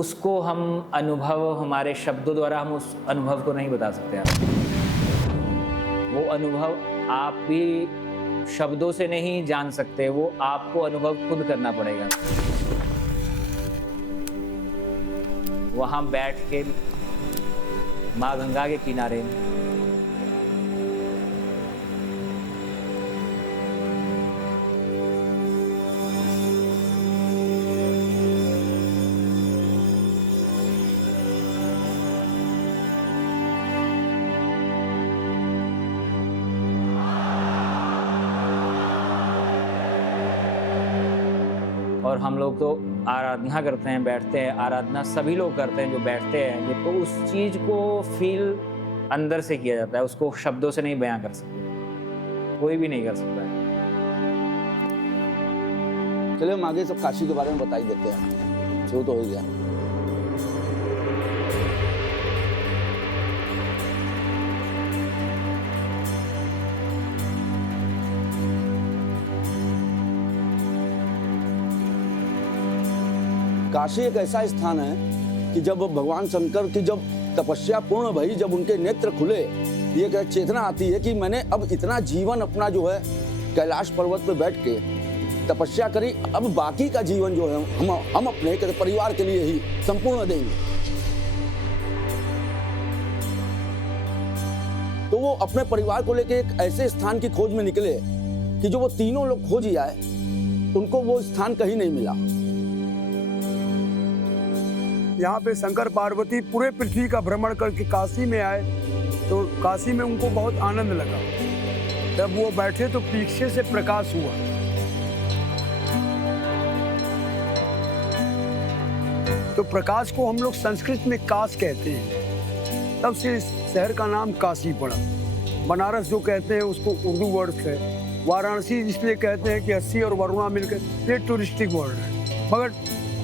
उसको हम अनुभव हमारे शब्दों द्वारा हम उस अनुभव को नहीं बता सकते आप। वो अनुभव आप भी शब्दों से नहीं जान सकते, वो आपको अनुभव खुद करना पड़ेगा। वहाँ बैठ के माँ गंगा के किनारे और हम लोग तो आराधना करते हैं, बैठते हैं। आराधना सभी लोग करते हैं जो बैठते हैं, तो उस चीज़ को फील अंदर से किया जाता है, उसको शब्दों से नहीं बयां कर सकते, कोई भी नहीं कर सकता है। चलिए हम आगे सब काशी के बारे में बता ही देते हैं, शुरू तो हो गया। काशी एक ऐसा स्थान है कि जब भगवान शंकर की जब तपस्या पूर्ण भई, जब उनके नेत्र खुले, ये चेतना आती है कि मैंने अब इतना जीवन अपना जो है कैलाश पर्वत पे बैठ के तपस्या करी, अब बाकी का जीवन जो है हम अपने परिवार के लिए ही संपूर्ण देंगे। तो वो अपने परिवार को लेके एक ऐसे स्थान की खोज में निकले कि जो वो तीनों लोग खोज ही आए, उनको वो स्थान कहीं नहीं मिला। यहाँ पे शंकर पार्वती पूरे पृथ्वी का भ्रमण करके काशी में आए, तो काशी में उनको बहुत आनंद लगा। जब वो बैठे तो पीछे से प्रकाश हुआ। तो प्रकाश को हम लोग संस्कृत में काश कहते हैं, तब से इस शहर का नाम काशी पड़ा। बनारस जो कहते हैं उसको उर्दू वर्ड है। वाराणसी इसलिए कहते हैं कि 80 और वरुणा मिलकर ये टूरिस्टिक वर्ड है, मगर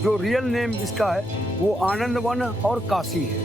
जो रियल नेम इसका है वो आनंद वन और काशी है।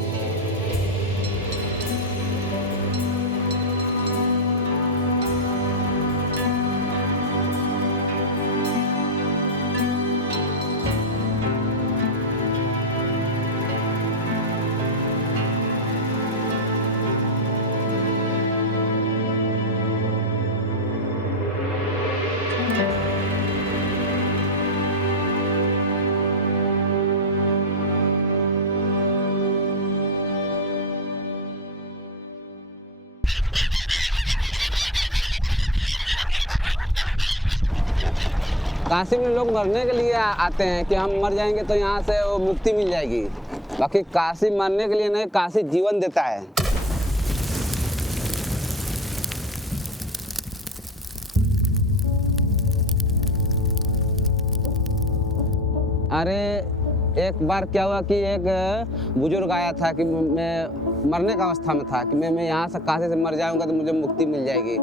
काशी में लोग मरने के लिए आते हैं कि हम मर जाएंगे तो यहाँ से वो मुक्ति मिल जाएगी। बाकी काशी मरने के लिए नहीं, काशी जीवन देता है। अरे एक बार क्या हुआ कि एक बुजुर्ग आया था कि मैं मरने का अवस्था में था कि मैं यहाँ से काशी से मर जाऊंगा तो मुझे मुक्ति मिल जाएगी।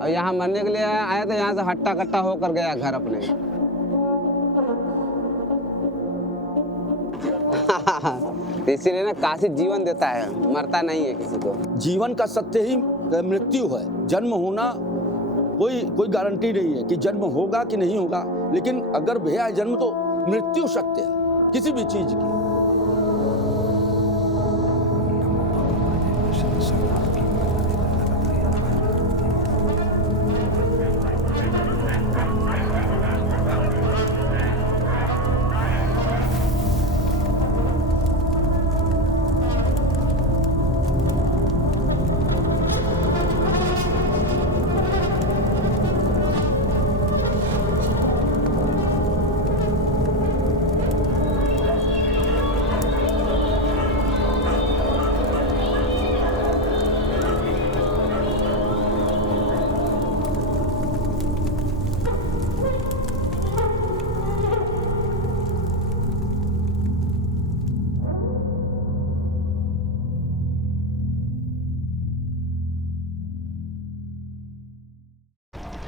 और यहाँ मरने के लिए आया तो यहाँ से हट्टा कट्टा होकर गया घर अपने। इसीलिए ना काशी जीवन देता है, मरता नहीं है किसी को। जीवन का सत्य ही मृत्यु है। जन्म होना कोई गारंटी नहीं है कि जन्म होगा कि नहीं होगा, लेकिन अगर भैया जन्म तो मृत्यु सत्य है किसी भी चीज की।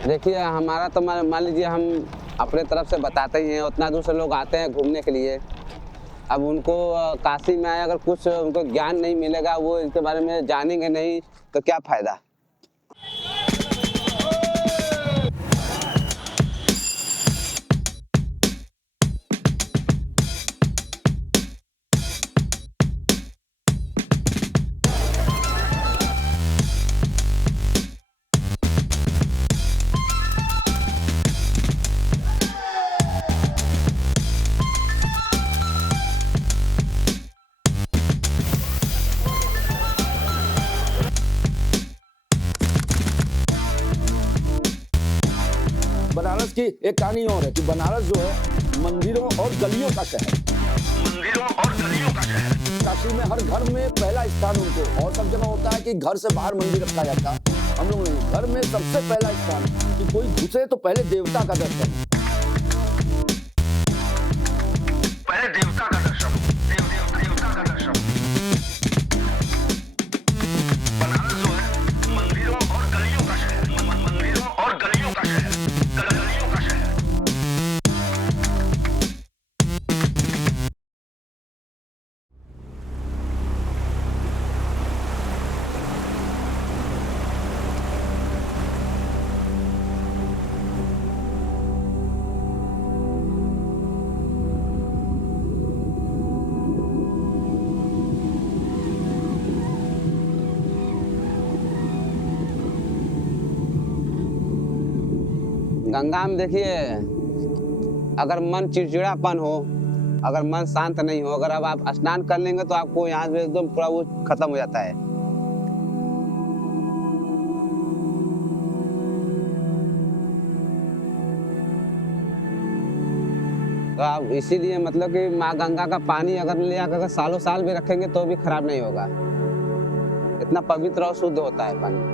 देखिए हमारा तो मान लीजिए हम अपने तरफ से बताते ही हैं, उतना दूर से लोग आते हैं घूमने के लिए। अब उनको काशी में आए अगर कुछ उनको ज्ञान नहीं मिलेगा, वो इसके बारे में जानेंगे नहीं तो क्या फ़ायदा। देखिए एक कहानी और है कि बनारस जो है मंदिरों और गलियों का शहर, काशी में हर घर में पहला स्थान उनको, और सब जगह होता है कि घर से बाहर मंदिर रखा जाता है, हम लोग नहीं, घर में सबसे पहला स्थान कि कोई घुसे तो पहले देवता का दर्शन, बनारस जो है मंदिरों और गलियों का शहर, मंदिरों और गलियों का शहर, गलियों का शहर। गंगा में देखिए, अगर मन चिड़चिड़ापन हो, अगर मन शांत नहीं हो, अगर अब आप स्नान कर लेंगे तो आपको यहाँ से एकदम पूरा वो खत्म हो जाता है। तो आप इसीलिए मतलब कि माँ गंगा का पानी अगर ले आकर अगर सालों साल भी रखेंगे तो भी खराब नहीं होगा, इतना पवित्र और शुद्ध होता है पानी।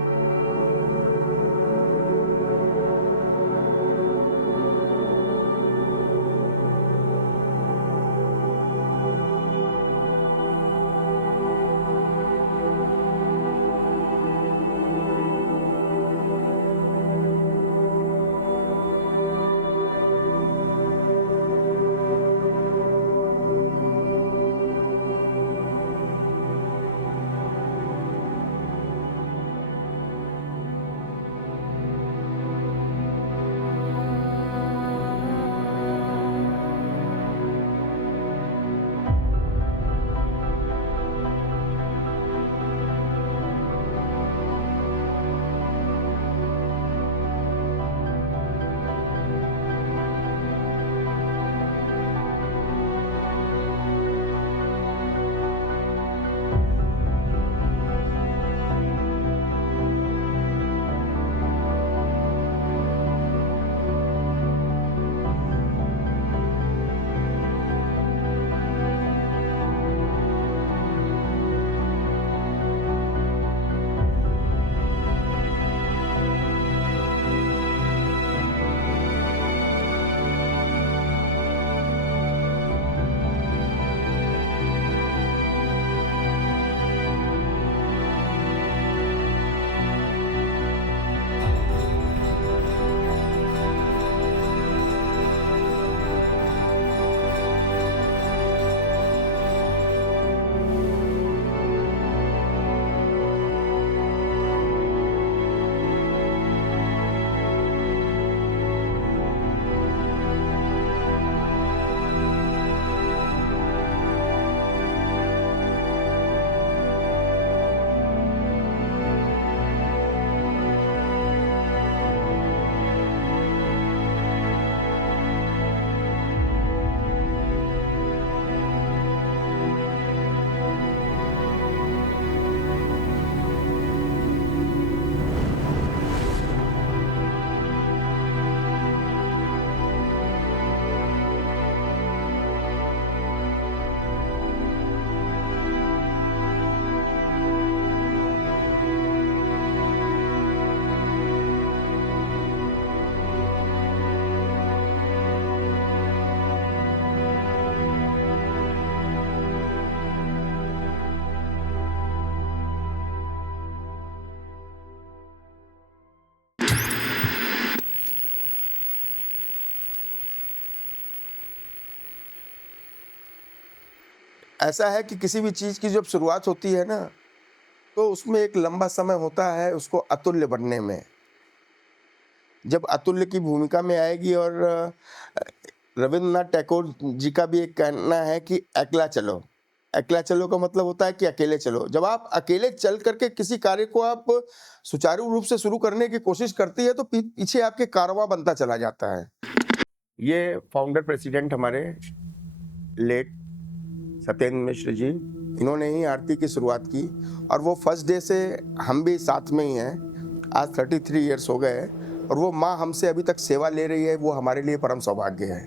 ऐसा है कि किसी भी चीज़ की जब शुरुआत होती है ना, तो उसमें एक लंबा समय होता है उसको अतुल्य बनने में। जब अतुल्य की भूमिका में आएगी, और रविंद्रनाथ टैगोर जी का भी एक कहना है कि अकेला चलो। अकेला चलो का मतलब होता है कि अकेले चलो। जब आप अकेले चल करके किसी कार्य को आप सुचारू रूप से शुरू करने की कोशिश करती है, तो पीछे आपके कारवां बनता चला जाता है। ये फाउंडर प्रेसिडेंट हमारे लेट सत्येंद्र मिश्र जी, इन्होंने ही आरती की शुरुआत की, और वो फर्स्ट डे से हम भी साथ में ही हैं। आज 33 इयर्स हो गए और वो माँ हमसे अभी तक सेवा ले रही है, वो हमारे लिए परम सौभाग्य है।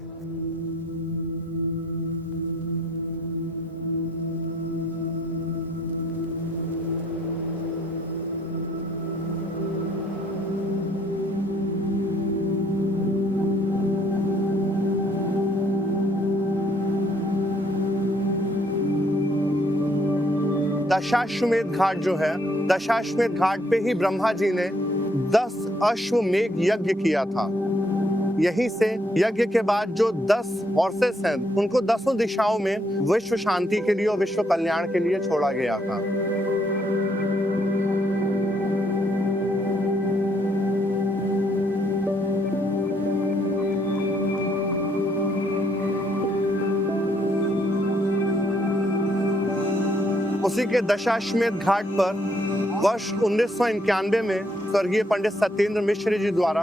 दशाश्वमेध घाट जो है, दशाश्वमेध घाट पे ही ब्रह्मा जी ने 10 अश्वमेघ यज्ञ किया था। यहीं से यज्ञ के बाद जो 10 हॉर्सेस हैं, उनको 10 दिशाओं में विश्व शांति के लिए और विश्व कल्याण के लिए छोड़ा गया था। उसी के दशाश्वमेध घाट पर वर्ष 1991 में स्वर्गीय पंडित सत्येंद्र मिश्र जी द्वारा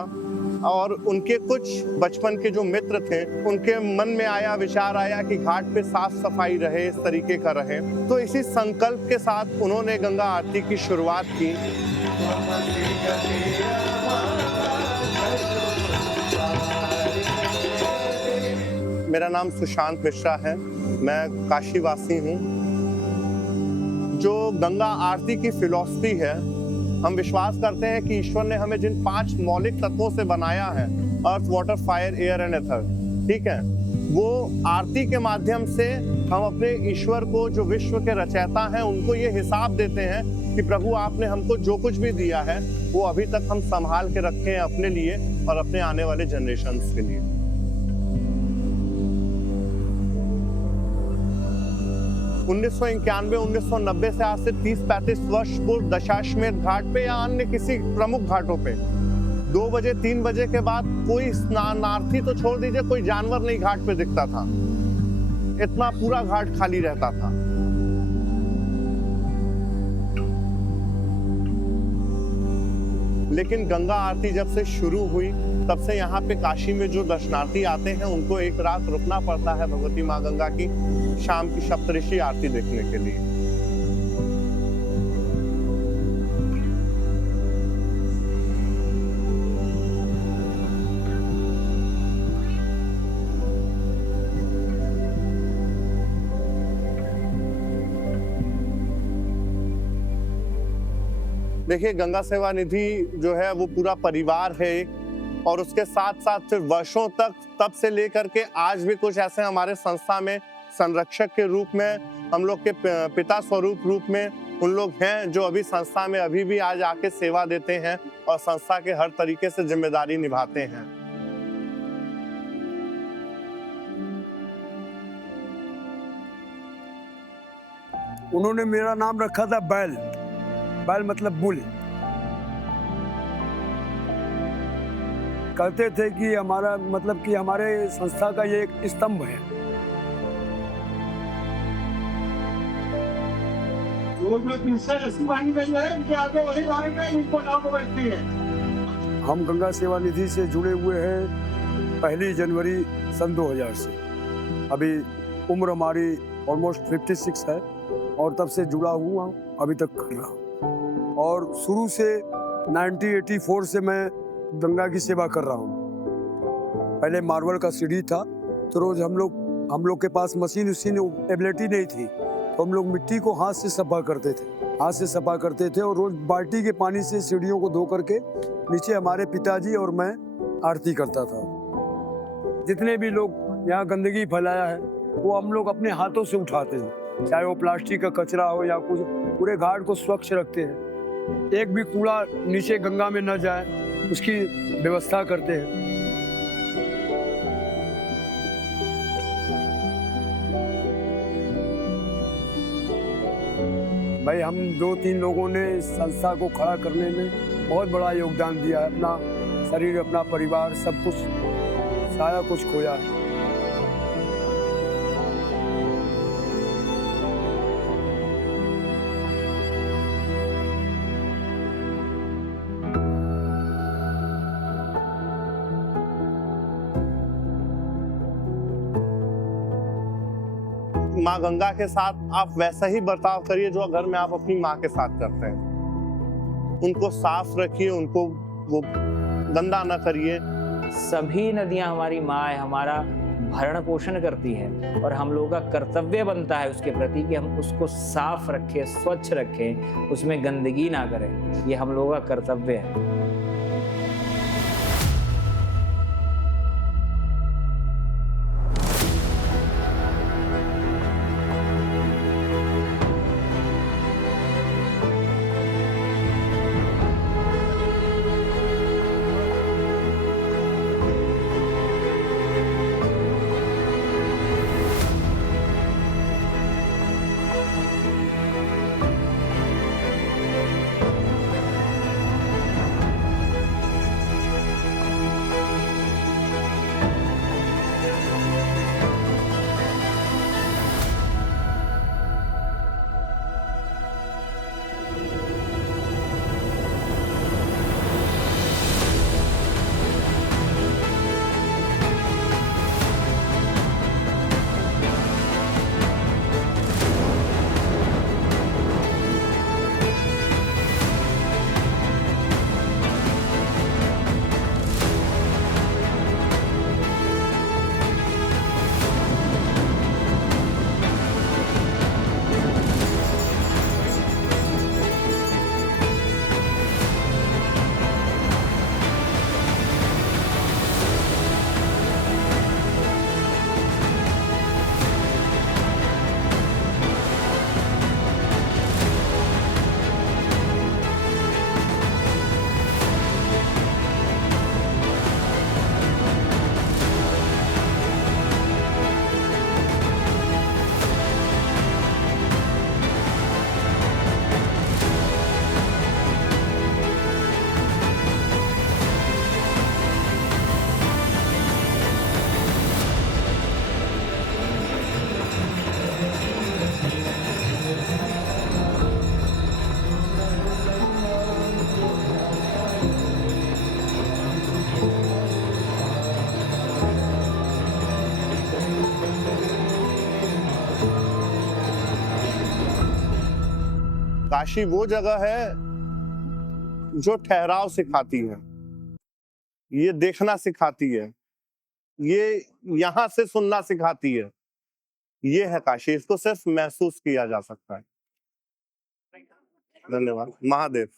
और उनके कुछ बचपन के जो मित्र थे, उनके मन में विचार आया कि घाट पे साफ सफाई रहे, इस तरीके का रहे। तो इसी संकल्प के साथ उन्होंने गंगा आरती की शुरुआत की। मेरा नाम सुशांत मिश्रा है, मैं काशी वासी हूँ। जो गंगा आरती की फिलॉसफी है, हम विश्वास करते हैं कि ईश्वर ने हमें जिन 5 मौलिक तत्वों से बनाया है, अर्थ, वाटर, फायर, एयर एंड एथर, ठीक है, वो आरती के माध्यम से हम अपने ईश्वर को, जो विश्व के रचयिता हैं, उनको ये हिसाब देते हैं कि प्रभु आपने हमको जो कुछ भी दिया है वो अभी तक हम संभाल के रखे हैं अपने लिए और अपने आने वाले जनरेशंस के लिए। उन्नीस 1990 से आज से 30-35 वर्ष पूर्व दशाश्वमेध घाट पे या अन्य किसी प्रमुख घाटों पे 2 बजे 3 बजे के बाद कोई स्नानार्थी तो छोड़ दीजिए, कोई जानवर नहीं घाट पे दिखता था। इतना पूरा घाट खाली रहता था। लेकिन गंगा आरती जब से शुरू हुई, तब से यहाँ पे काशी में जो दर्शनार्थी आते हैं, उनको एक रात रुकना पड़ता है भगवती माँ गंगा की शाम की सप्तऋषि आरती देखने के लिए। देखिए, गंगा सेवा निधि जो है वो पूरा परिवार है और उसके साथ साथ फिर वर्षों तक, तब से लेकर के आज भी कुछ ऐसे हमारे संस्था में संरक्षक के रूप में, हम लोग के पिता स्वरूप रूप में उन लोग हैं जो अभी संस्था में अभी भी आज आके सेवा देते हैं और संस्था के हर तरीके से जिम्मेदारी निभाते हैं। उन्होंने मेरा नाम रखा था बैल। बैल मतलब बुल। कहते थे कि हमारा मतलब कि हमारे संस्था का ये एक स्तंभ है। हम गंगा सेवा निधि से जुड़े हुए हैं 1 जनवरी सन 2000 से। अभी उम्र हमारी ऑलमोस्ट 56 है और तब से जुड़ा हुआ अभी तक कर रहा हूँ। और शुरू से 1984 से मैं गंगा की सेवा कर रहा हूँ। पहले मार्बल का सीढ़ी था, तो रोज हम लोग के पास मशीन एबिलिटी नहीं थी, तो हम लोग मिट्टी को हाथ से सफा करते थे और रोज बाल्टी के पानी से सीढ़ियों को धो करके नीचे हमारे पिताजी और मैं आरती करता था। जितने भी लोग यहाँ गंदगी फैलाया है वो हम लोग अपने हाथों से उठाते हैं, चाहे वो प्लास्टिक का कचरा हो या कुछ, पूरे घाट को स्वच्छ रखते हैं। एक भी कूड़ा नीचे गंगा में न जाए उसकी व्यवस्था करते हैं। भाई, हम 2-3 लोगों ने इस संस्था को खड़ा करने में बहुत बड़ा योगदान दिया है। अपना शरीर, अपना परिवार, सब कुछ, सारा कुछ खोया है। माँ गंगा के साथ आप वैसा ही बर्ताव करिए जो घर में आप अपनी माँ के साथ करते हैं। उनको साफ रखिए, उनको वो गंदा ना करिए। सभी नदियां हमारी माँ है, हमारा भरण पोषण करती है और हम लोगों का कर्तव्य बनता है उसके प्रति कि हम उसको साफ रखें, स्वच्छ रखें, उसमें गंदगी ना करें। ये हम लोगों का कर्तव्य है। काशी वो जगह है जो ठहराव सिखाती है, ये देखना सिखाती है, ये यहाँ से सुनना सिखाती है। ये है काशी, इसको सिर्फ महसूस किया जा सकता है। धन्यवाद। महादेव।